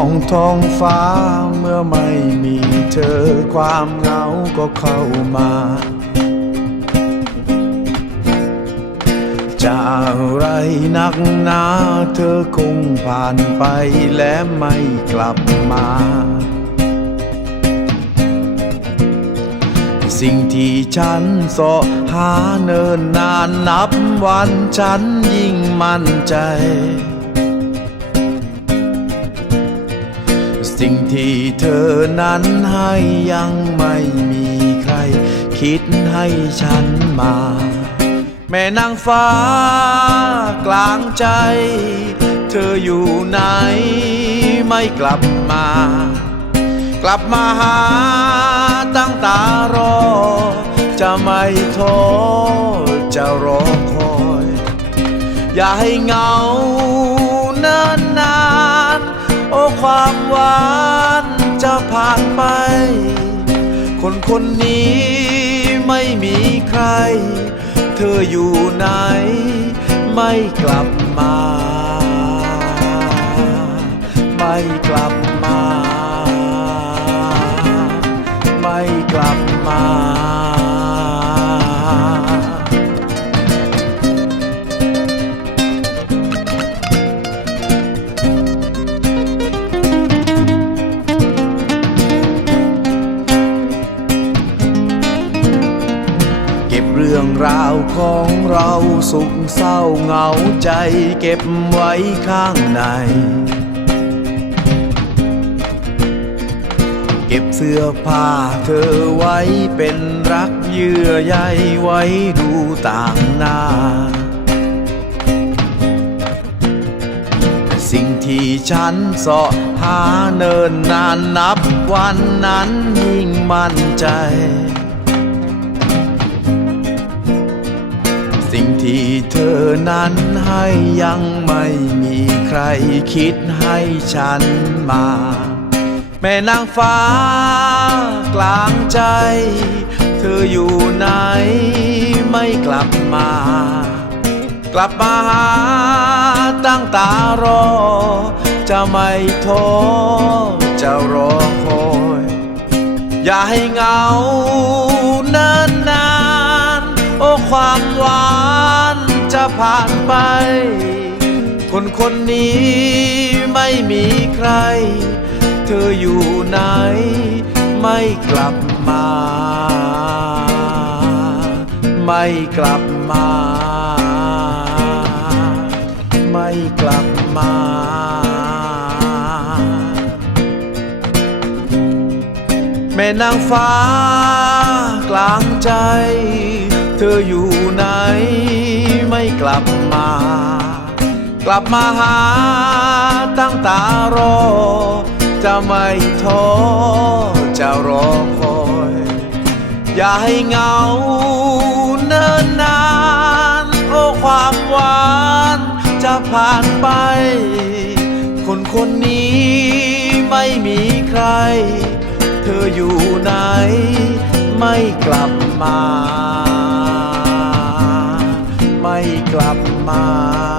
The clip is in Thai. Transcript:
องท้องฟ้าเมื่อไม่มีเธอความเหงาก็เข้ามา จะอะไรนักหนาเธอคงผ่านไปและไม่กลับมา สิ่งที่ฉันสาะหาเนินนานนับวันฉันยิ่งมั่นใจ สิ่งที่เธอนั้นให้ยังไม่มีใคร คิดให้ฉันมา แม่นางฟ้ากลางใจ เธออยู่ไหนไม่กลับมา กลับมาหาตั้งตารอ จะไม่ท้อจะรอคอย อย่าให้เงา วามหวานจะผ่านไป คนคนนี้ไม่มีใคร เธออยู่ไหน ไม่กลับมา ไม่กลับมา ไม่กลับมา เรื่องราวของเราสุขเศร้าเหงาใจเก็บไว้ข้างใน เก็บเสื้อผ้าเธอไว้เป็นรักเยื่อใยไว้ดูต่างหน้า สิ่งที่ฉันเสาะหาเนินนานนับวันนั้นยิ่งมั่นใจ สิ่งที่เธอนั้นให้ยังไม่มีใครคิดให้ฉันมา แม่นางฟ้ากลางใจ เธออยู่ไหนไม่กลับมา กลับมาหาตั้งตารอ จะไม่ท้อจะรอคอย อย่าให้เหงาเนินนานโอ้ความหวาน จะผ่านไป คนคนนี้ไม่มีใคร เธออยู่ไหน ไม่กลับมา ไม่กลับมา ไม่กลับมาแม่นางฟ้ากลางใจ เธออยู่ ลับมาหาตั้งตารอ จะไม่ท้อจะรอคอย อย่าให้เหงาเนินนาน โอ้ความหวานจะผ่านไป คนคนนี้ไม่มีใคร เธออยู่ไหน ไม่กลับมา ไม่กลับมา